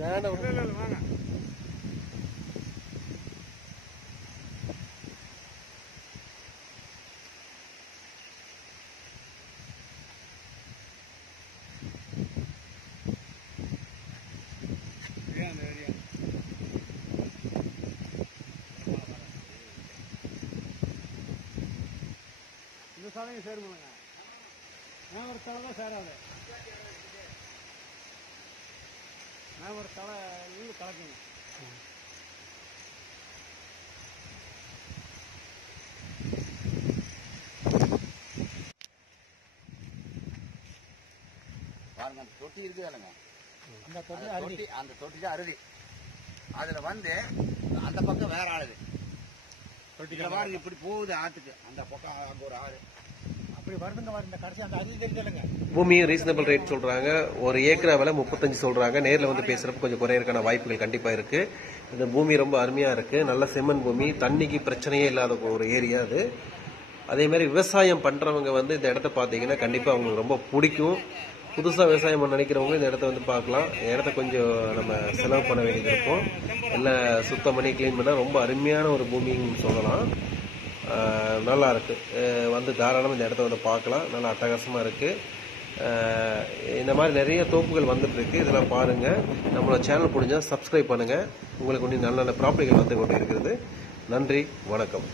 வேண்டாம் வாங்க. இந்த சாலையும் சேருமாங்க. நான் ஒரு தலை தான் சேராது. நான் ஒரு தலை இருந்து கலக்குங்க. பாருங்க அந்த தொட்டி இருக்கு இல்லைங்க, அந்த தொட்டி அந்த தொட்டி தான் அருவி. அதுல வந்து அந்த பக்கம் வேற ஆளுது தொட்டில பாருங்க இப்படி போகுது ஆத்துக்கு. அந்த பக்கம் அங்க ஒரு ஆறு அப்படி வருதுங்க. இந்த கடைசி அந்த அருவி தெரிஞ்சலுங்க. பூமியும் ரீசனபிள் ரேட் சொல்றாங்க. ஒரு ஏக்கரா விலை 35 சொல்றாங்க. நேரில் வந்து பேசுறப்ப கொஞ்சம் குறையறதுக்கான வாய்ப்புகள் கண்டிப்பா இருக்கு. இந்த பூமி ரொம்ப அருமையா இருக்கு. நல்ல செம்மண் பூமி, தண்ணிக்கு பிரச்சனையே இல்லாத ஒரு ஏரியா அது. அதே மாதிரி விவசாயம் பண்றவங்க வந்து இந்த இடத்த பாத்தீங்கன்னா கண்டிப்பா அவங்களுக்கு ரொம்ப பிடிக்கும். புதுசா விவசாயம் பண்ண நினைக்கிறவங்க இந்த இடத்த வந்து பார்க்கலாம். இடத்த கொஞ்சம் நம்ம செலவு பண்ண வேண்டியது இருக்கும். எல்லாம் சுத்தம் பண்ணி கிளீன் பண்ணா ரொம்ப அருமையான ஒரு பூமின்னு சொல்லலாம். நல்லா இருக்கு. வந்து தாராளமாக இந்த இடத்த வந்து பார்க்கலாம். நல்லா அட்டகாசமா இருக்கு. இந்த மாதிரி நிறைய தோப்புகள் வந்துட்டு இருக்கு. இதெல்லாம் பாருங்க. நம்மளோட சேனல் பிடிச்சா சப்ஸ்கிரைப் பண்ணுங்க. உங்களுக்கு இன்னும் நல்ல நல்ல ப்ராப்பர்ட்டிகள் வந்து கொண்டு இருக்கிறது. நன்றி, வணக்கம்.